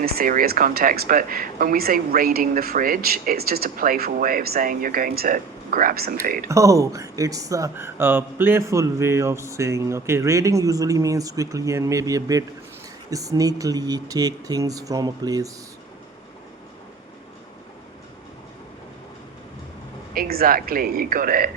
in a serious context, but when we say raiding the fridge, it's just a playful way of saying you're going to grab some food. Oh, it's a playful way of saying, okay, raiding usually means quickly and maybe a bit sneakily take things from a place. Exactly, you got it.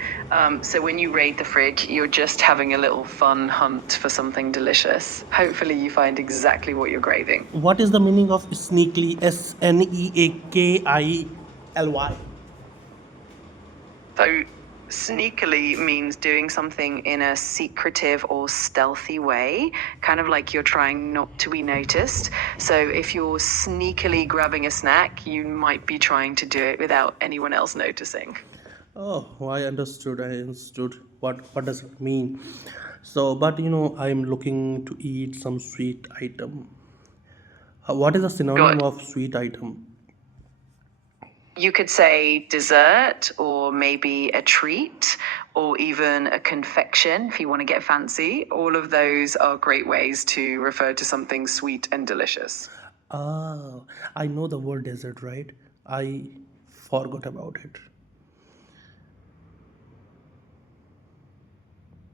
So when you raid the fridge, you're just having a little fun hunt for something delicious. Hopefully, you find exactly what you're craving. What is the meaning of sneakily? Sneakily. So, sneakily means doing something in a secretive or stealthy way, kind of like you're trying not to be noticed. So, if you're sneakily grabbing a snack, you might be trying to do it without anyone else noticing. Oh, I understood. I understood. What does it mean? So, but I'm looking to eat some sweet item. What is the synonym Got of sweet item? You could say dessert or maybe a treat or even a confection if you want to get fancy. All of those are great ways to refer to something sweet and delicious. Ah, I know the word desert, right? I forgot about it.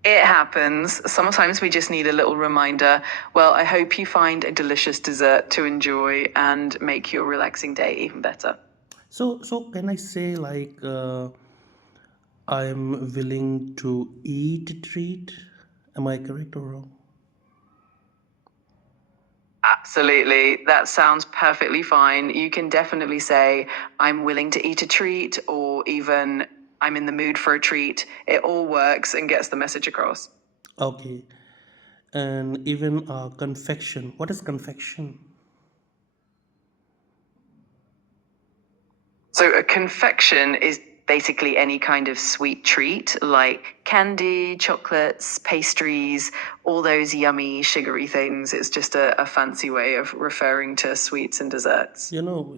It happens. Sometimes we just need a little reminder. Well, I hope you find a delicious dessert to enjoy and make your relaxing day even better. So can I say like I'm willing to eat a treat? Am I correct or wrong? Absolutely. That sounds perfectly fine. You can definitely say, I'm willing to eat a treat, or even, I'm in the mood for a treat. It all works and gets the message across. Okay. And even confection. What is confection? So, a confection is basically any kind of sweet treat like candy, chocolates, pastries, all those yummy, sugary things. It's just a fancy way of referring to sweets and desserts.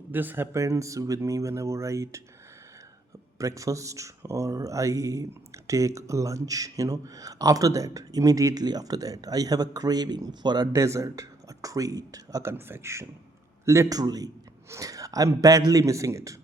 This happens with me whenever I eat breakfast or I take lunch. After that, immediately after that, I have a craving for a dessert, a treat, a confection. Literally, I'm badly missing it.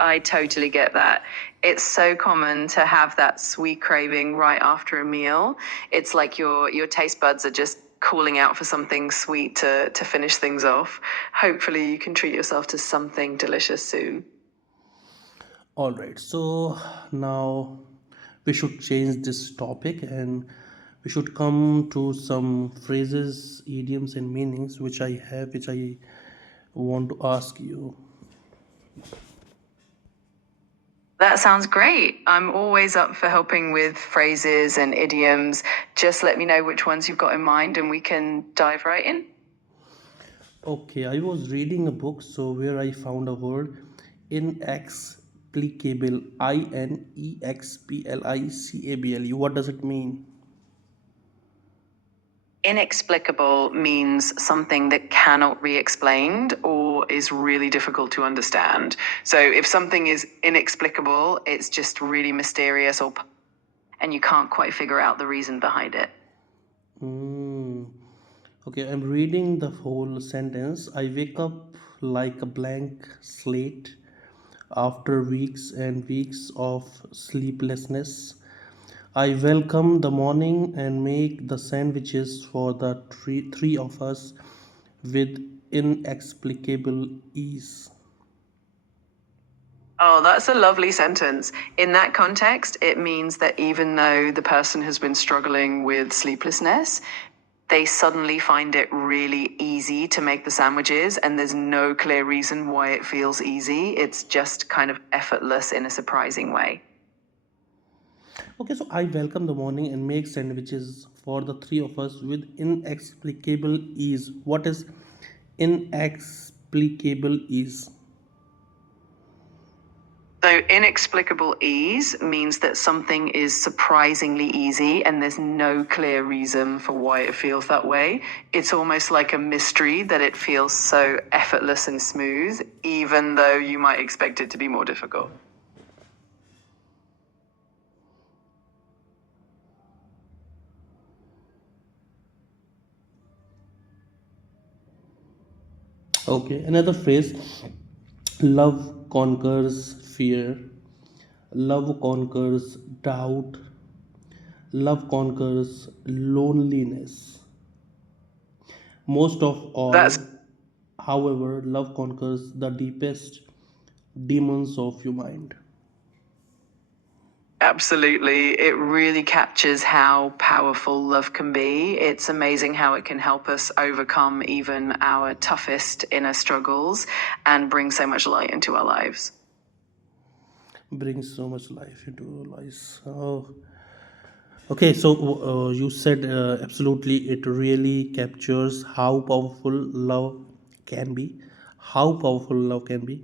I totally get that. It's so common to have that sweet craving right after a meal. It's like your taste buds are just calling out for something sweet to finish things off. Hopefully you can treat yourself to something delicious soon. All right, so now we should change this topic and we should come to some phrases, idioms, and meanings which I want to ask you. That sounds great. I'm always up for helping with phrases and idioms. Just let me know which ones you've got in mind and we can dive right in. Okay, I was reading a book so where I found a word inexplicable, inexplicable. What does it mean? Inexplicable means something that cannot be explained or is really difficult to understand. So if something is inexplicable, it's just really mysterious and you can't quite figure out the reason behind it. Hmm. Okay, I'm reading the whole sentence. I wake up like a blank slate after weeks and weeks of sleeplessness. I welcome the morning and make the sandwiches for the three of us with inexplicable ease. Oh, that's a lovely sentence. In that context, it means that even though the person has been struggling with sleeplessness, they suddenly find it really easy to make the sandwiches, and there's no clear reason why it feels easy. It's just kind of effortless in a surprising way. Okay, so I welcome the morning and make sandwiches for the three of us with inexplicable ease. What is inexplicable ease? So, inexplicable ease means that something is surprisingly easy and there's no clear reason for why it feels that way. It's almost like a mystery that it feels so effortless and smooth, even though you might expect it to be more difficult. Okay, another phrase: love conquers fear, love conquers doubt, love conquers loneliness. Most of That's all, however, love conquers the deepest demons of your mind. absolutely, it really captures how powerful love can be. It's amazing how it can help us overcome even our toughest inner struggles and bring so much light into our lives. Brings so much life into our lives. Oh, okay. So you said absolutely, it really captures how powerful love can be. How powerful love can be.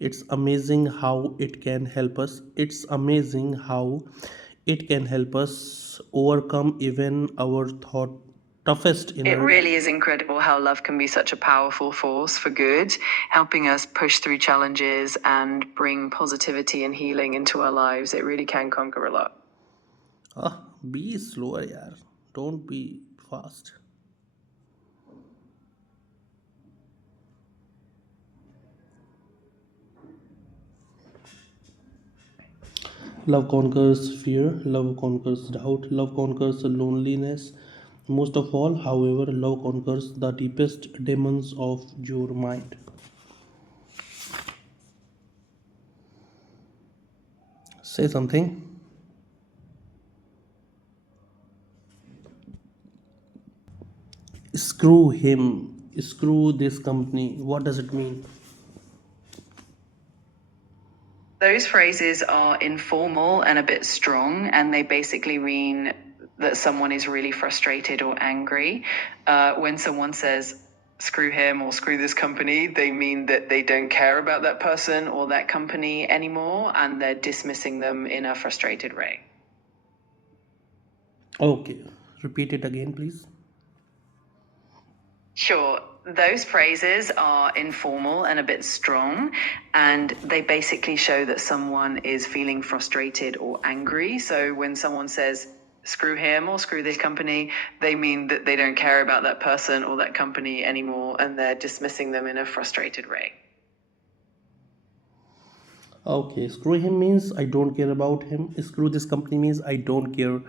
It's amazing how it can help us. It's amazing how it can help us overcome even our thought toughest It inner. really is incredible how love can be such a powerful force for good, helping us push through challenges and bring positivity and healing into our lives. It really can conquer a lot. Ah, be slower, yaar. Don't be fast. Love conquers fear, love conquers doubt, love conquers loneliness. Most of all, however, love conquers the deepest demons of your mind. Say something. Screw him. Screw this company. What does it mean? Those phrases are informal and a bit strong, and they basically mean that someone is really frustrated or angry. When someone says, screw him or screw this company, they mean that they don't care about that person or that company anymore, and they're dismissing them in a frustrated way. Okay. Repeat it again, please. Sure. Those phrases are informal and a bit strong, and they basically show that someone is feeling frustrated or angry. So when someone says, screw him or screw this company, they mean that they don't care about that person or that company anymore, and they're dismissing them in a frustrated way. Okay. Screw him means I don't care about him. Screw this company means I don't care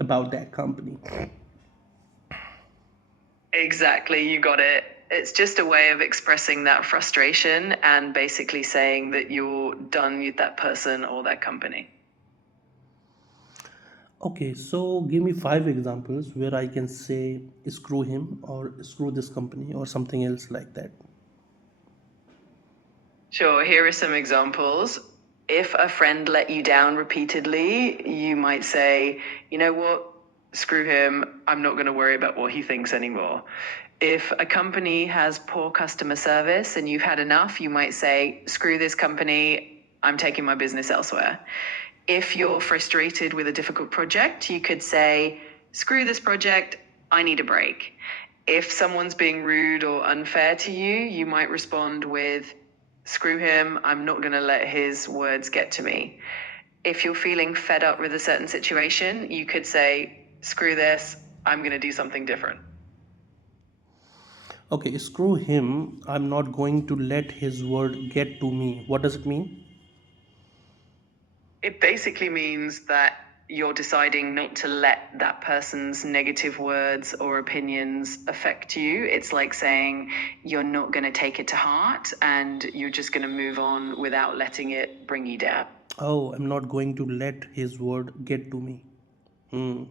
about that company. Exactly, you got it. It's just a way of expressing that frustration and basically saying that you're done with that person or that company. Okay, so give me five examples where I can say screw him or screw this company or something else like that. Sure, here are some examples. If a friend let you down repeatedly, you might say, you know what, screw him, I'm not going to worry about what he thinks anymore. If a company has poor customer service and you've had enough, you might say, screw this company, I'm taking my business elsewhere. If you're frustrated with a difficult project, you could say, screw this project, I need a break. If someone's being rude or unfair to you, you might respond with, screw him, I'm not going to let his words get to me. If you're feeling fed up with a certain situation, you could say, screw this, I'm going to do something different. Okay, screw him. I'm not going to let his word get to me. What does it mean? It basically means that you're deciding not to let that person's negative words or opinions affect you. It's like saying you're not going to take it to heart and you're just going to move on without letting it bring you down. Oh, I'm not going to let his word get to me. Hmm.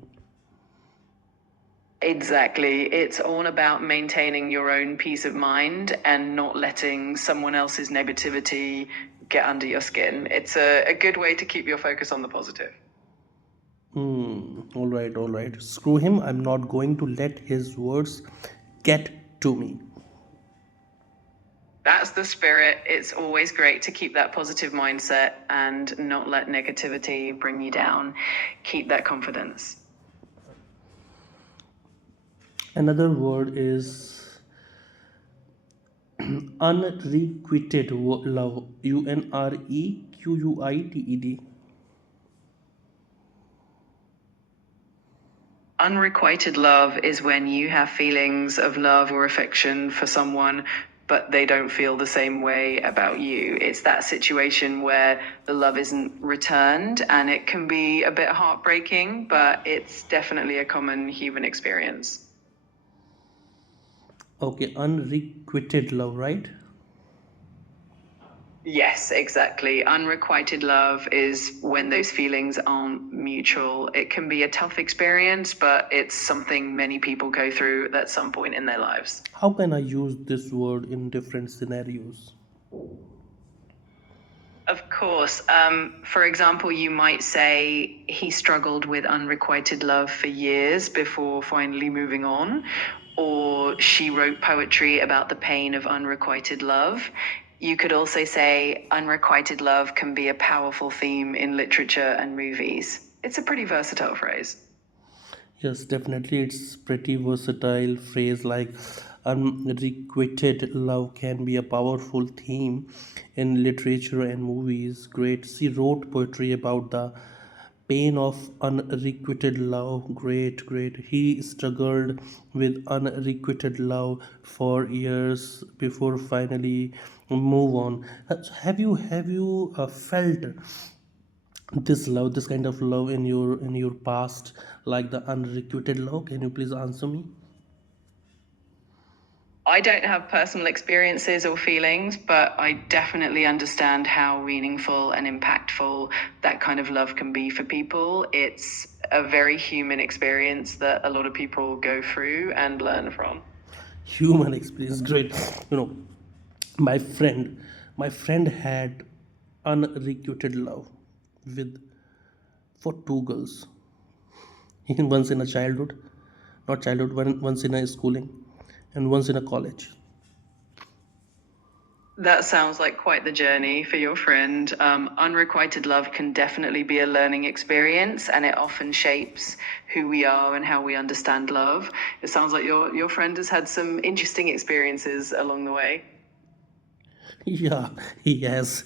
Exactly. It's all about maintaining your own peace of mind and not letting someone else's negativity get under your skin. It's a good way to keep your focus on the positive. All right, all right. Screw him. I'm not going to let his words get to me. That's the spirit. It's always great to keep that positive mindset and not let negativity bring you down. Keep that confidence. Another word is unrequited love. Unrequited. Unrequited love is when you have feelings of love or affection for someone but they don't feel the same way about you. It's that situation where the love isn't returned, and it can be a bit heartbreaking, but it's definitely a common human experience. Okay, unrequited love, right? Yes, exactly. Unrequited love is when those feelings aren't mutual. It can be a tough experience, but it's something many people go through at some point in their lives. How can I use this word in different scenarios? Of course. For example, you might say he struggled with unrequited love for years before finally moving on, or she wrote poetry about the pain of unrequited love. You could also say unrequited love can be a powerful theme in literature and movies. It's a pretty versatile phrase. Yes, definitely. It's pretty versatile phrase like unrequited love can be a powerful theme in literature and movies. Great. She wrote poetry about the pain of unrequited love. Great, great. He struggled with unrequited love for years before finally move on. Have you felt this kind of love in your past, like the unrequited love? Can you please answer me? I don't have personal experiences or feelings, but I definitely understand how meaningful and impactful that kind of love can be for people. It's a very human experience that a lot of people go through and learn from. Human experience, great. you know my friend had unrequited love with for two girls, once in a childhood, not childhood, once in a schooling and once in a college. That sounds like quite the journey for your friend. Unrequited love can definitely be a learning experience, and it often shapes who we are and how we understand love. It sounds like your friend has had some interesting experiences along the way. Yeah, he has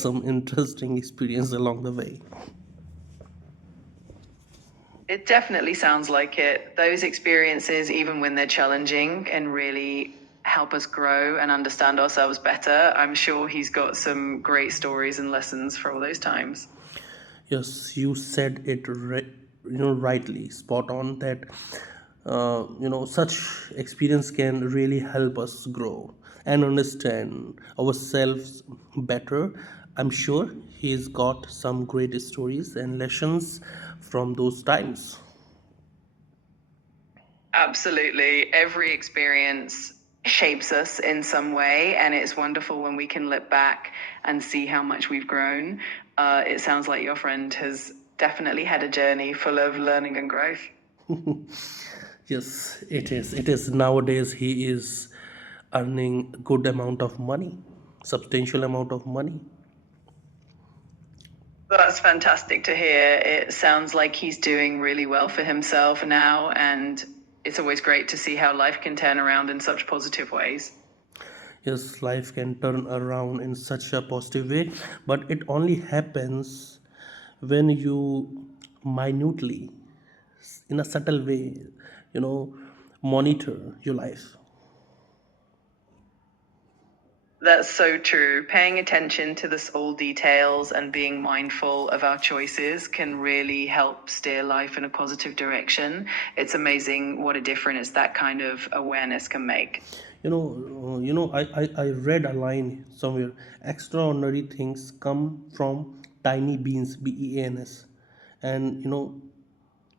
some interesting experience along the way. It definitely sounds like it. Those experiences, even when they're challenging, can really help us grow and understand ourselves better. I'm sure he's got some great stories and lessons for all those times. Yes, you said it rightly, spot on, that such experience can really help us grow and understand ourselves better. I'm sure he's got some great stories and lessons from those times. Absolutely. Every experience shapes us in some way, and it's wonderful when we can look back and see how much we've grown. It sounds like your friend has definitely had a journey full of learning and growth. Yes, it is nowadays he is earning good amount of money, substantial amount of money. That's fantastic to hear. It sounds like he's doing really well for himself now, and it's always great to see how life can turn around in such positive ways. Yes, life can turn around in such a positive way, but it only happens when you minutely, in a subtle way, you know, monitor your life. That's so true. Paying attention to the small details and being mindful of our choices can really help steer life in a positive direction. It's amazing what a difference that kind of awareness can make. I read a line somewhere: extraordinary things come from tiny beans, beans. And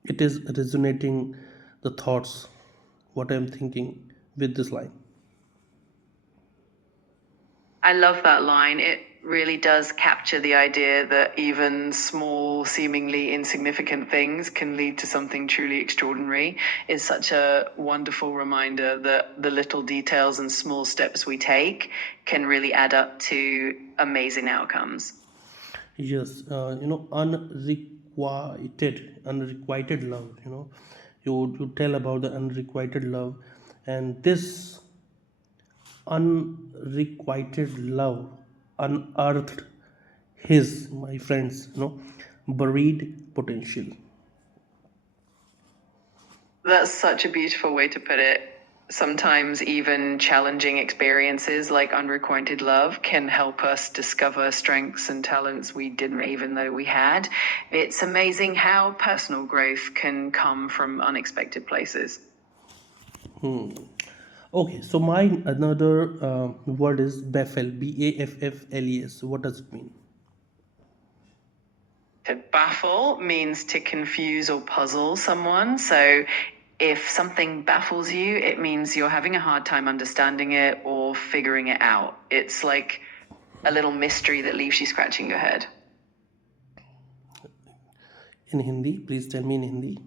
it is resonating the thoughts, what I'm thinking with this line. I love that line. It really does capture the idea that even small, seemingly insignificant things can lead to something truly extraordinary. It's such a wonderful reminder that the little details and small steps we take can really add up to amazing outcomes. Yes, unrequited love. You tell about the unrequited love, and this unrequited love unearthed his, my friends, buried potential. That's such a beautiful way to put it. Sometimes even challenging experiences like unrequited love can help us discover strengths and talents we didn't even know we had. It's amazing how personal growth can come from unexpected places. Okay, so my another word is baffle, baffles. What does it mean? To baffle means to confuse or puzzle someone. So if something baffles you, it means you're having a hard time understanding it or figuring it out. It's like a little mystery that leaves you scratching your head. In Hindi, please tell me in Hindi.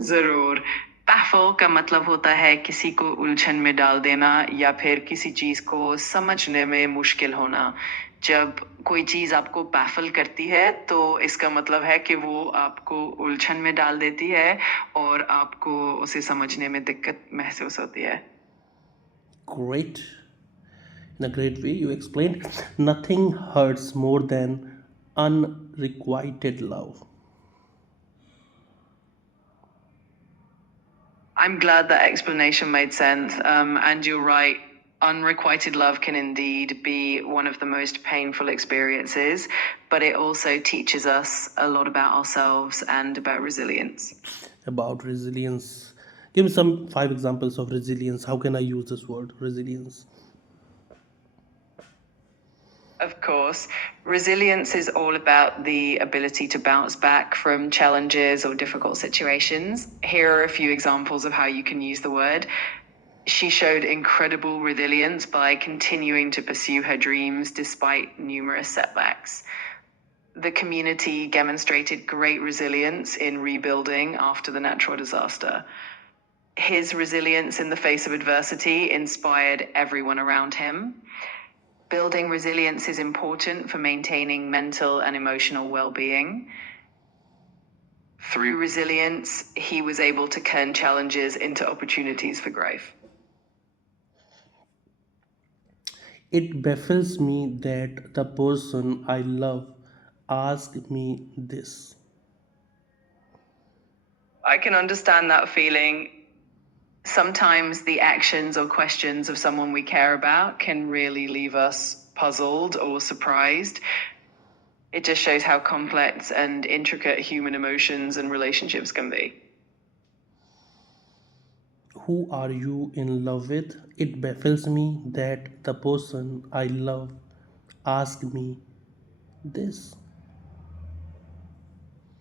जरूर baffle का मतलब होता है किसी को उलझन में डाल देना या फिर किसी चीज को समझने में मुश्किल होना. जब कोई चीज आपको baffle करती है तो इसका मतलब है कि वो आपको उलझन में डाल देती है और आपको उसे समझने में दिक्कत महसूस होती है. Great. In a great way, you explained nothing hurts more than unrequited love. I'm glad that explanation made sense. And you're right. Unrequited love can indeed be one of the most painful experiences, but it also teaches us a lot about ourselves and about resilience. About resilience. Give me some 5 examples of resilience. How can I use this word, resilience? Of course, resilience is all about the ability to bounce back from challenges or difficult situations. Here are a few examples of how you can use the word. She showed incredible resilience by continuing to pursue her dreams despite numerous setbacks. The community demonstrated great resilience in rebuilding after the natural disaster. His resilience in the face of adversity inspired everyone around him. Building resilience is important for maintaining mental and emotional well-being. Through resilience, he was able to turn challenges into opportunities for growth. It baffles me that the person I love asked me this. I can understand that feeling. Sometimes the actions or questions of someone we care about can really leave us puzzled or surprised. It just shows how complex and intricate human emotions and relationships can be. Who are you in love with? It baffles me that the person I love asked me this.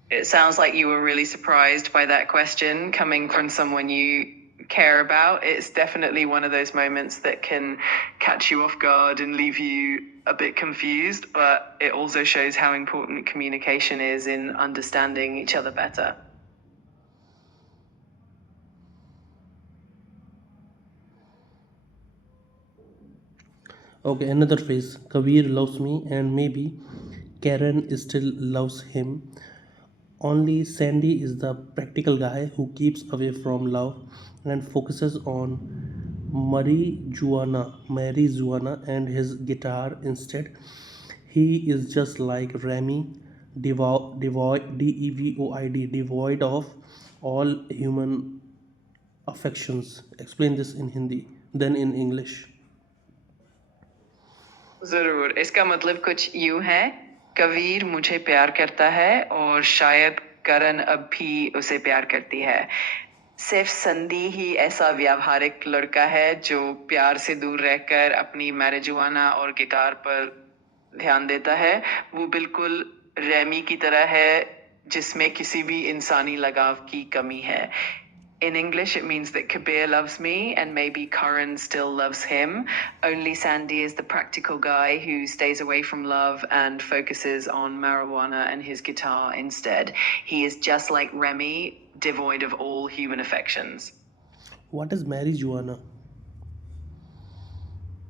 It sounds like you were really surprised by that question coming from someone you care about. It's definitely one of those moments that can catch you off guard and leave you a bit confused, but it also shows how important communication is in understanding each other better. Okay, another phrase. Kabir loves me and maybe Karen still loves him. Only Sandy is the practical guy who keeps away from love and focuses on marijuana and his guitar instead. He is just like Remy, devoid of all human affections. Explain this in Hindi, then in English. जरूर. इसका मतलब कुछ यूं है. कबीर मुझे प्यार करता है और शायद करण अब भी उसे प्यार करती है. सिर्फ संधि ही ऐसा व्यावहारिक लड़का है जो प्यार से दूर रहकर अपनी मैरिजुआना और गिटार पर ध्यान देता है. वो बिल्कुल रेमी की तरह है जिसमें किसी भी इंसानी लगाव की कमी है. In English, it means that Kabir loves me and maybe Karan still loves him. Only Sandy is the practical guy who stays away from love and focuses on marijuana and his guitar instead. He is just like Remy, devoid of all human affections. What is marijuana?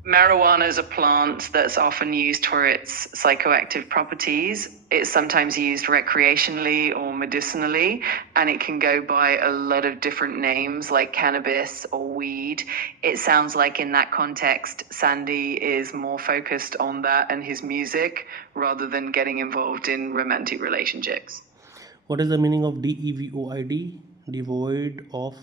Marijuana is a plant that's often used for its psychoactive properties. It's sometimes used recreationally or medicinally, and it can go by a lot of different names like cannabis or weed. It sounds like in that context, Sandy is more focused on that and his music rather than getting involved in romantic relationships. What is the meaning of devoid? Devoid of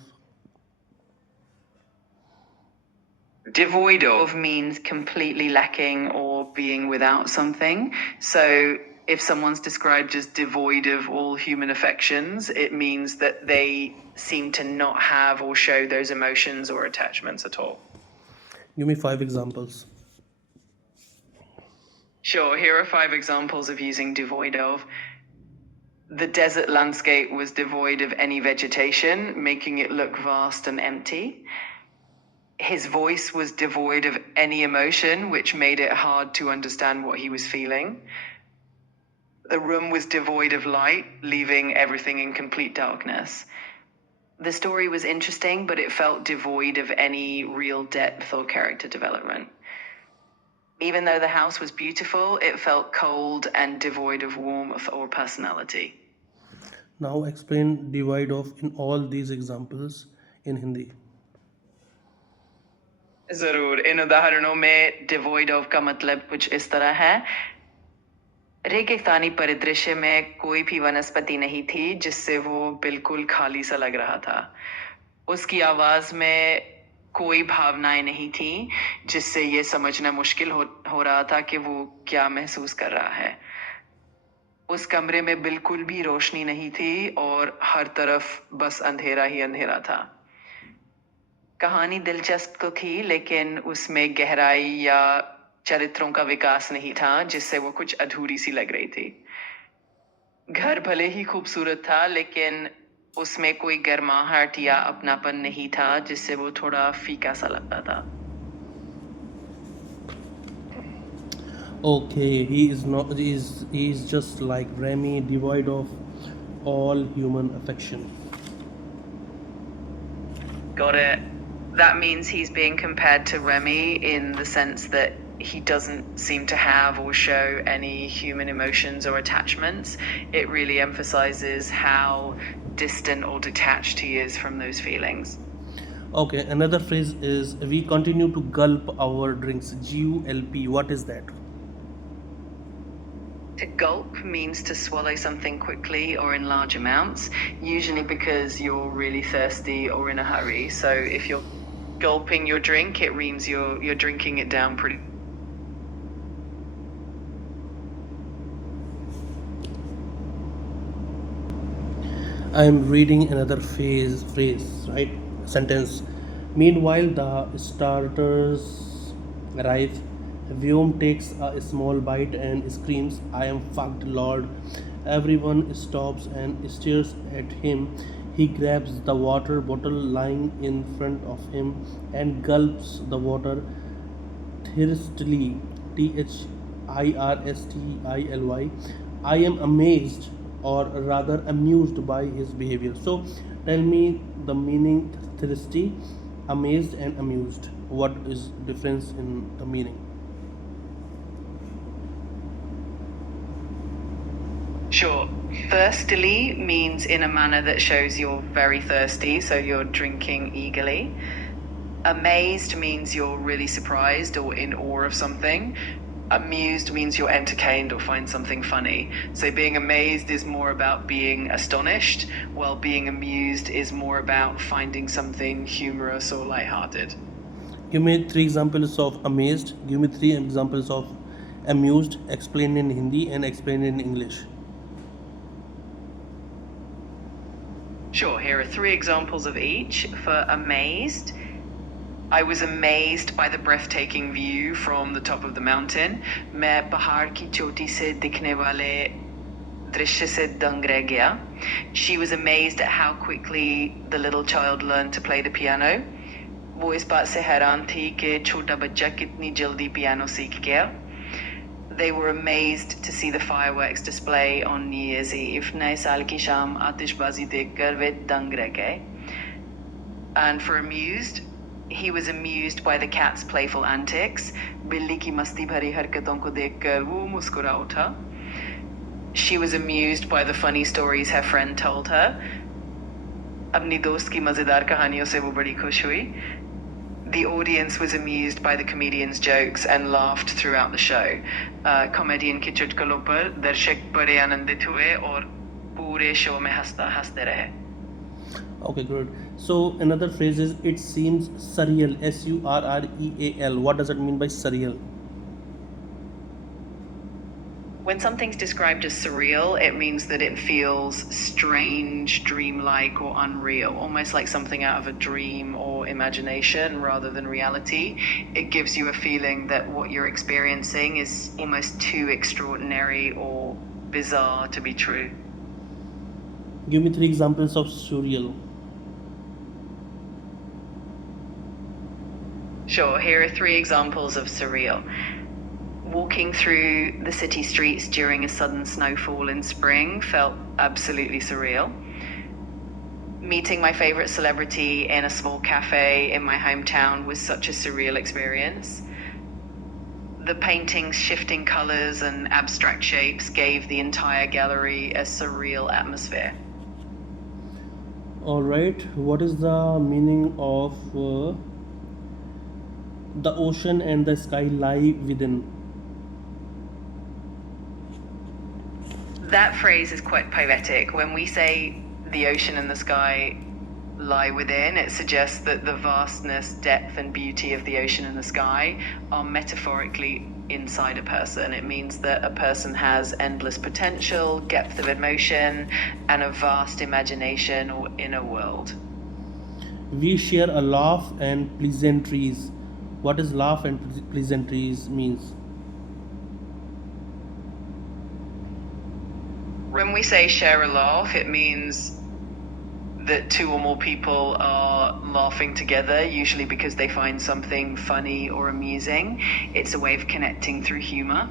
Devoid of means completely lacking or being without something. So if someone's described as devoid of all human affections, it means that they seem to not have or show those emotions or attachments at all. Give me 5 examples. Sure, here are 5 examples of using devoid of. The desert landscape was devoid of any vegetation, making it look vast and empty. His voice was devoid of any emotion, which made it hard to understand what he was feeling. The room was devoid of light, leaving everything in complete darkness. The story was interesting, but it felt devoid of any real depth or character development. Even though the house was beautiful, it felt cold and devoid of warmth or personality. Now explain divide of in all these examples in Hindi. जरूर इन उदाहरणों में devoid of का मतलब कुछ इस तरह है। रेगिस्तानी परिदृश्य में कोई भी वनस्पति नहीं थी जिससे वो बिल्कुल खाली सा लग रहा था। उसकी आवाज में कोई भावनाएं नहीं थी जिससे ये समझना मुश्किल हो रहा था कि वो क्या महसूस कर रहा है। उस कमरे में बिल्कुल भी रोशनी नहीं थी और हर तरफ बस अंधेरा ही अंधेरा था। कहानी दिलचस्प तो थी, लेकिन उसमें गहराई या चरित्रों का विकास नहीं था जिससे वो कुछ अधूरी सी लग रही थी। घर भले ही खूबसूरत था, लेकिन उसमें कोई गर्माहट या अपनापन नहीं था जिससे वो थोड़ा फीका सा लगता था। Okay, he is just like Remy, devoid of all human affection. Got it. That means he's being compared to Remy in the sense that he doesn't seem to have or show any human emotions or attachments. It really emphasizes how distant or detached he is from those feelings. Okay, another phrase is we continue to gulp our drinks. GULP, what is that? To gulp means to swallow something quickly or in large amounts, usually because you're really thirsty or in a hurry. So if you're gulping your drink, it means you're drinking it down pretty. I am reading another phrase, right? Sentence. Meanwhile, the starters arrive. Vyom takes a small bite and screams, I am fucked, Lord. Everyone stops and stares at him. He grabs the water bottle lying in front of him and gulps the water thirstily. Thirstily. I am amazed, or rather amused by his behavior. So tell me the meaning thirsty, amazed and amused. What is difference in the meaning? Sure. Thirstily means in a manner that shows you're very thirsty, so you're drinking eagerly. Amazed means you're really surprised or in awe of something. Amused means you're entertained or find something funny. So being amazed is more about being astonished, while being amused is more about finding something humorous or lighthearted. Give me 3 examples of amazed. Give me 3 examples of amused. Explain in Hindi and explain in English. Sure, here are 3 examples of each. For amazed, I was amazed by the breathtaking view from the top of the mountain. मैं पहाड़ की चोटी से दिखने वाले दृश्य से दंग रह गया. She was amazed at how quickly the little child learned to play the piano. वो इस बात से हैरान थी कि छोटा बच्चा कितनी जल्दी पियानो सीख गया. They were amazed to see the fireworks display on New Year's Eve. नए साल की शाम आतिशबाजी देखकर वे दंग रह गए. And for amused, he was amused by the cat's playful antics. बिल्ली की मस्ती भरी हरकतों को देखकर वो मुस्कुरा उठा. She was amused by the funny stories her friend told her. अपनी दोस्त की मजेदार कहानियों से वो बड़ी खुश हुई. The audience was amused by the comedian's jokes and laughed throughout the show. Comedian की चुटकुलों पर दर्शक बड़े आनंदित हुए और पूरे शो में हंसते रहे. Okay, good. So another phrase is it seems surreal. Surreal. What does it mean by surreal? When something's described as surreal, it means that it feels strange, dreamlike, or unreal, almost like something out of a dream or imagination rather than reality. It gives you a feeling that what you're experiencing is almost too extraordinary or bizarre to be true. Give me three examples of surreal. Sure, here are three examples of surreal. Walking through the city streets during a sudden snowfall in spring felt absolutely surreal. Meeting my favorite celebrity in a small cafe in my hometown was such a surreal experience. The painting's shifting colors and abstract shapes gave the entire gallery a surreal atmosphere. All right. What is the meaning of the ocean and the sky lie within? That phrase is quite poetic. When we say the ocean and the sky lie within, it suggests that the vastness, depth, and beauty of the ocean and the sky are metaphorically inside a person. It means that a person has endless potential, depth of emotion, and a vast imagination or inner world. We share a laugh and pleasantries. What does laugh and pleasantries means? When we say share a laugh, it means that two or more people are laughing together, usually because they find something funny or amusing. It's a way of connecting through humor.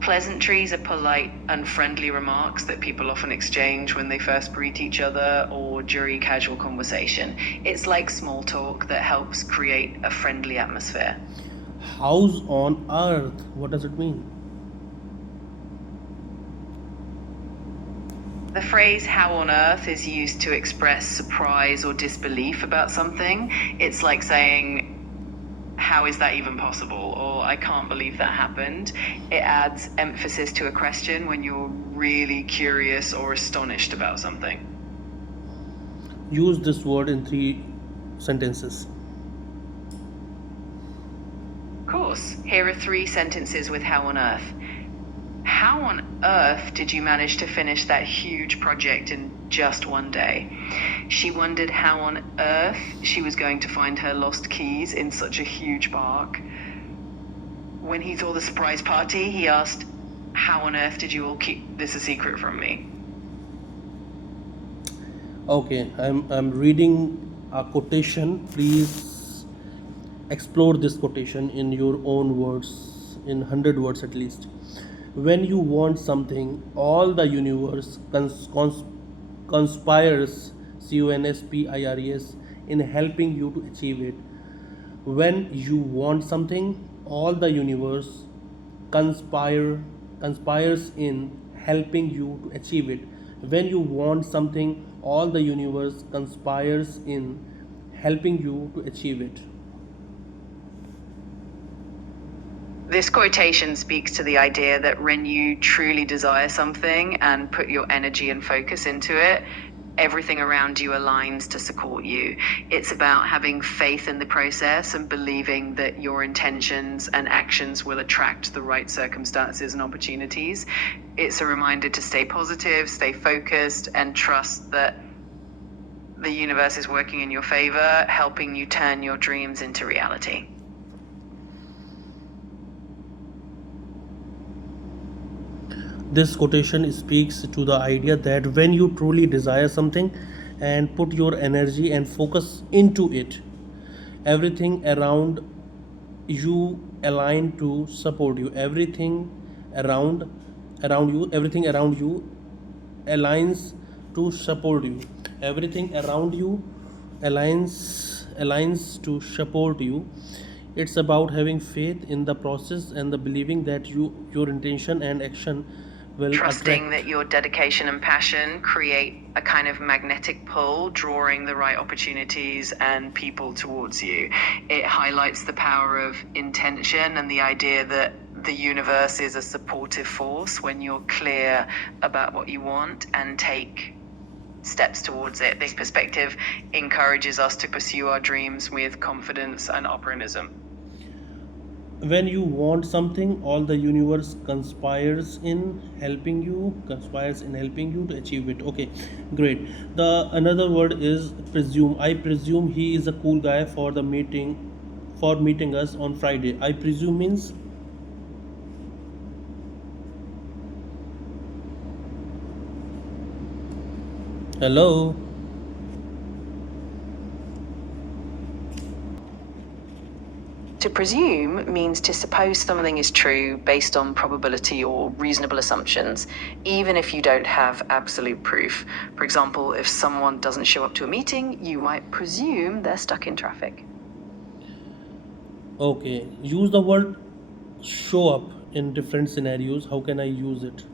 Pleasantries are polite and friendly remarks that people often exchange when they first greet each other or during casual conversation. It's like small talk that helps create a friendly atmosphere. House on earth. What does it mean? The phrase how on earth is used to express surprise or disbelief about something. It's like saying, how is that even possible? Or I can't believe that happened. It adds emphasis to a question when you're really curious or astonished about something. Use this word in three sentences. Of course, here are three sentences with how on earth. How on earth did you manage to finish that huge project in just one day? She wondered how on earth she was going to find her lost keys in such a huge park. When he saw the surprise party, he asked, how on earth did you all keep this a secret from me? Okay, I'm reading a quotation. Please explore this quotation in your own words, in 100 words at least. When you want something, all the universe conspires, CONSPIRES, in helping you to achieve it. When you want something, all the universe conspires in helping you to achieve it. When you want something, all the universe conspires in helping you to achieve it. This quotation speaks to the idea that when you truly desire something and put your energy and focus into it, everything around you aligns to support you. It's about having faith in the process and believing that your intentions and actions will attract the right circumstances and opportunities. It's a reminder to stay positive, stay focused, and trust that the universe is working in your favor, helping you turn your dreams into reality. This quotation speaks to the idea that when you truly desire something and put your energy and focus into it, everything around you align to support you. Everything around you aligns to support you. Everything around you aligns to support you. It's about having faith in the process and the believing that your intention and action will Trusting attract. that your dedication and passion create a kind of magnetic pull, drawing the right opportunities and people towards you. It highlights the power of intention and the idea that the universe is a supportive force when you're clear about what you want and take steps towards it. This perspective encourages us to pursue our dreams with confidence and optimism. When you want something, all the universe conspires in helping you to achieve it. Okay, great. The another word is presume. I presume he is a cool guy for meeting us on Friday. I presume means hello. To presume means to suppose something is true based on probability or reasonable assumptions, even if you don't have absolute proof. For example, if someone doesn't show up to a meeting, you might presume they're stuck in traffic. Okay, use the word show up in different scenarios. How can I use it?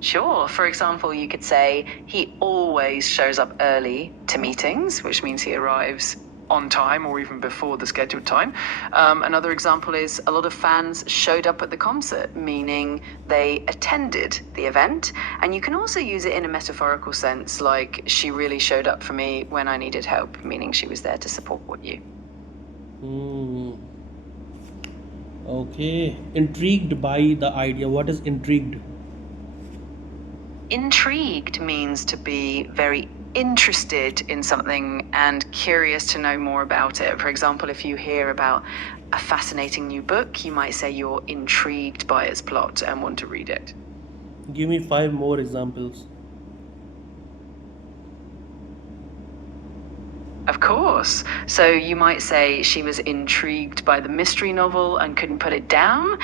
Sure. For example, you could say he always shows up early to meetings, which means he arrives on time or even before the scheduled time. Another example is a lot of fans showed up at the concert, meaning they attended the event. And you can also use it in a metaphorical sense, like she really showed up for me when I needed help, meaning she was there to support you. Okay, intrigued by the idea. What is intrigued? Intrigued means to be very interested in something and curious to know more about it. For example, if you hear about a fascinating new book, you might say you're intrigued by its plot and want to read it. Give me 5 more examples. Of course. So you might say she was intrigued by the mystery novel and couldn't put it down.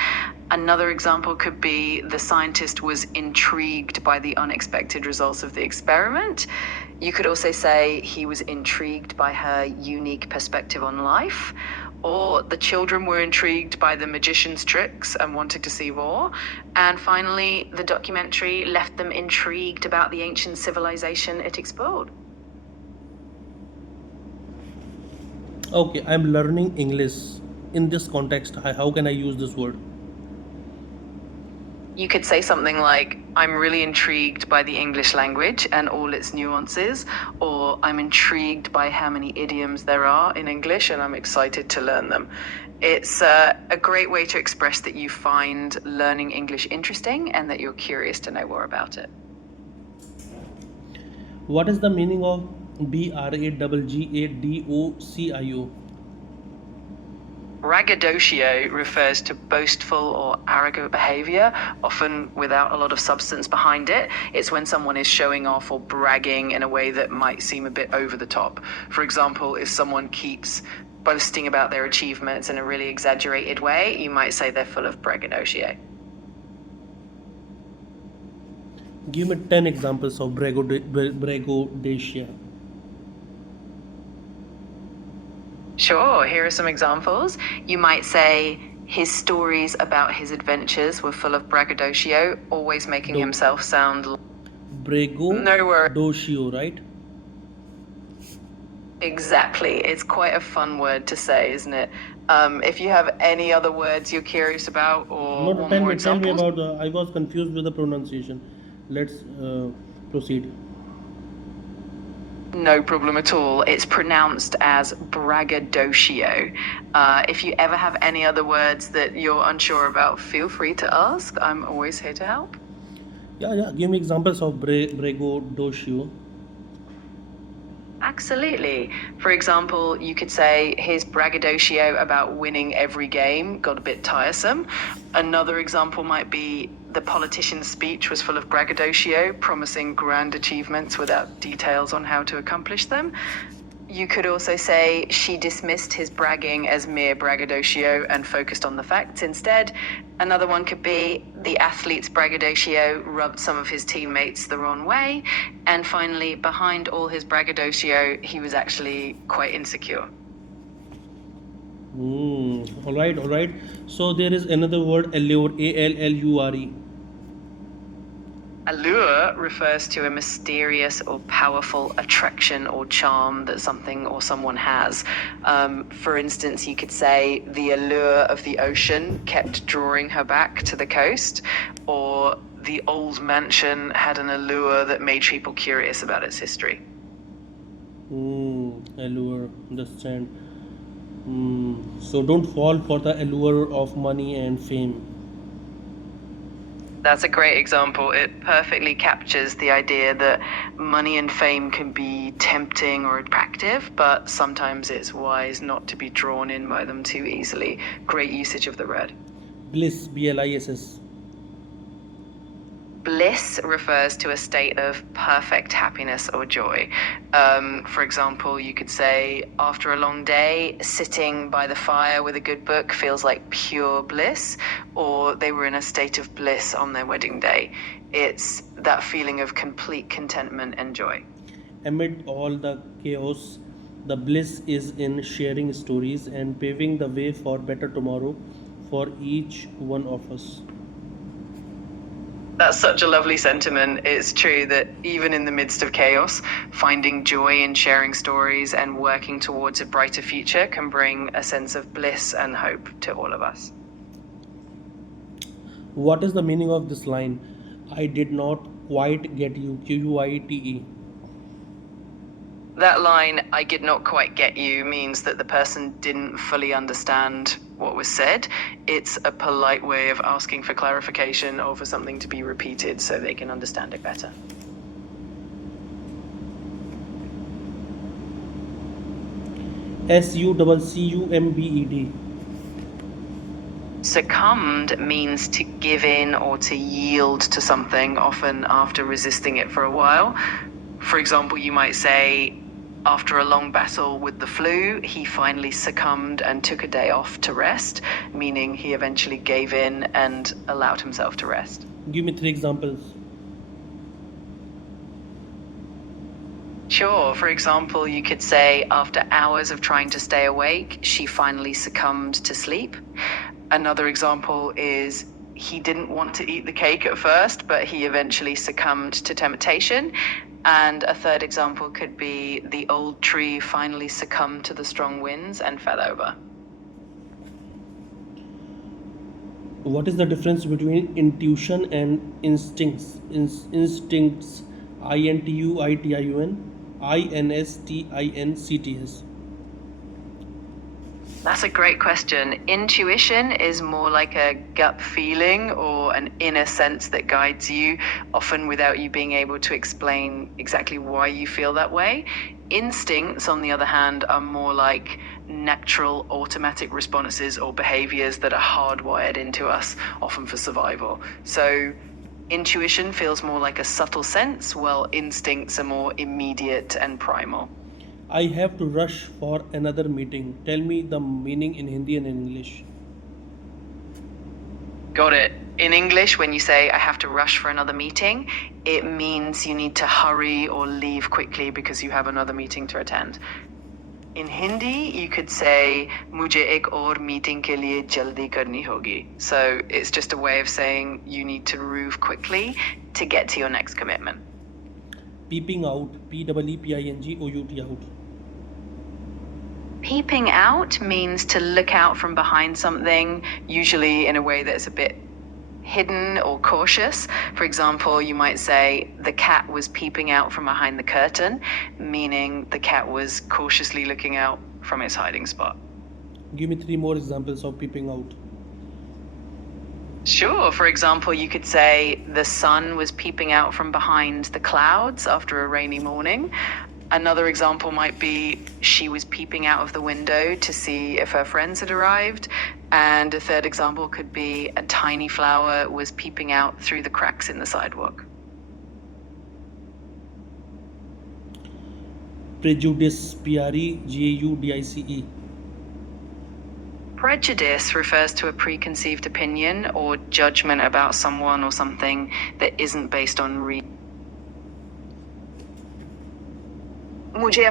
Another example could be the scientist was intrigued by the unexpected results of the experiment. You could also say he was intrigued by her unique perspective on life. Or the children were intrigued by the magician's tricks and wanted to see more. And finally, the documentary left them intrigued about the ancient civilization it explored. Okay, I'm learning English. In this context, how can I use this word? You could say something like, I'm really intrigued by the English language and all its nuances, or I'm intrigued by how many idioms there are in English and I'm excited to learn them. It's a great way to express that you find learning English interesting and that you're curious to know more about it. What is the meaning of braggadocio? Braggadocio refers to boastful or arrogant behavior, often without a lot of substance behind it. It's when someone is showing off or bragging in a way that might seem a bit over the top. For example, if someone keeps boasting about their achievements in a really exaggerated way, you might say they're full of braggadocio. Give me 10 examples of braggadocio. Sure, here are some examples. You might say his stories about his adventures were full of braggadocio, always making himself sound... Braggadocio, right? Exactly. It's quite a fun word to say, isn't it? If you have any other words you're curious about or No, want tell more me examples... about I was confused with the pronunciation. Let's proceed. No problem at all. It's pronounced as braggadocio. If you ever have any other words that you're unsure about, feel free to ask. I'm always here to help. Yeah. Give me examples of braggadocio. Absolutely. For example, you could say his braggadocio about winning every game got a bit tiresome. Another example might be the politician's speech was full of braggadocio, promising grand achievements without details on how to accomplish them. You could also say she dismissed his bragging as mere braggadocio and focused on the facts instead. Another one could be the athlete's braggadocio rubbed some of his teammates the wrong way. And finally, behind all his braggadocio, he was actually quite insecure. All right. So there is another word, allure, allure. Allure refers to a mysterious or powerful attraction or charm that something or someone has. For instance, you could say the allure of the ocean kept drawing her back to the coast, or the old mansion had an allure that made people curious about its history. Allure, understand. So don't fall for the allure of money and fame. That's a great example. It perfectly captures the idea that money and fame can be tempting or attractive, but sometimes it's wise not to be drawn in by them too easily. Great usage of the red. Bliss, BLISS. Bliss refers to a state of perfect happiness or joy. For example, you could say, after a long day, sitting by the fire with a good book feels like pure bliss, or they were in a state of bliss on their wedding day. It's that feeling of complete contentment and joy. Amid all the chaos, the bliss is in sharing stories and paving the way for better tomorrow for each one of us. That's such a lovely sentiment. It's true that even in the midst of chaos, finding joy in sharing stories and working towards a brighter future can bring a sense of bliss and hope to all of us. What is the meaning of this line? I did not quite get you. QUITE. That line, I did not quite get you, means that the person didn't fully understand what was said. It's a polite way of asking for clarification or for something to be repeated so they can understand it better. SUCCUMBED. Succumbed means to give in or to yield to something, often after resisting it for a while. For example, you might say, after a long battle with the flu, he finally succumbed and took a day off to rest, meaning he eventually gave in and allowed himself to rest. Give me 3 examples. Sure, for example, you could say, after hours of trying to stay awake, she finally succumbed to sleep. Another example is, he didn't want to eat the cake at first, but he eventually succumbed to temptation. And a third example could be, the old tree finally succumbed to the strong winds and fell over. What is the difference between intuition and instincts? Instincts. INTUITIUN. INSTINCTS. That's a great question. Intuition is more like a gut feeling or an inner sense that guides you, often without you being able to explain exactly why you feel that way. Instincts, on the other hand, are more like natural automatic responses or behaviors that are hardwired into us, often for survival. So intuition feels more like a subtle sense, while instincts are more immediate and primal. I have to rush for another meeting. Tell me the meaning in Hindi and in English. Got it. In English, when you say, I have to rush for another meeting, it means you need to hurry or leave quickly because you have another meeting to attend. In Hindi, you could say, मुझे एक और meeting के लिए जल्दी करनी होगी. So it's just a way of saying you need to move quickly to get to your next commitment. Peeping out. PEEPINGOUT out. Peeping out means to look out from behind something, usually in a way that's a bit hidden or cautious. For example, you might say, the cat was peeping out from behind the curtain, meaning the cat was cautiously looking out from its hiding spot. Give me 3 more examples of peeping out. Sure. For example, you could say, the sun was peeping out from behind the clouds after a rainy morning. Another example might be, she was peeping out of the window to see if her friends had arrived. And a third example could be, a tiny flower was peeping out through the cracks in the sidewalk. Prejudice. PREJUDICE. Prejudice refers to a preconceived opinion or judgment about someone or something that isn't based on मुझे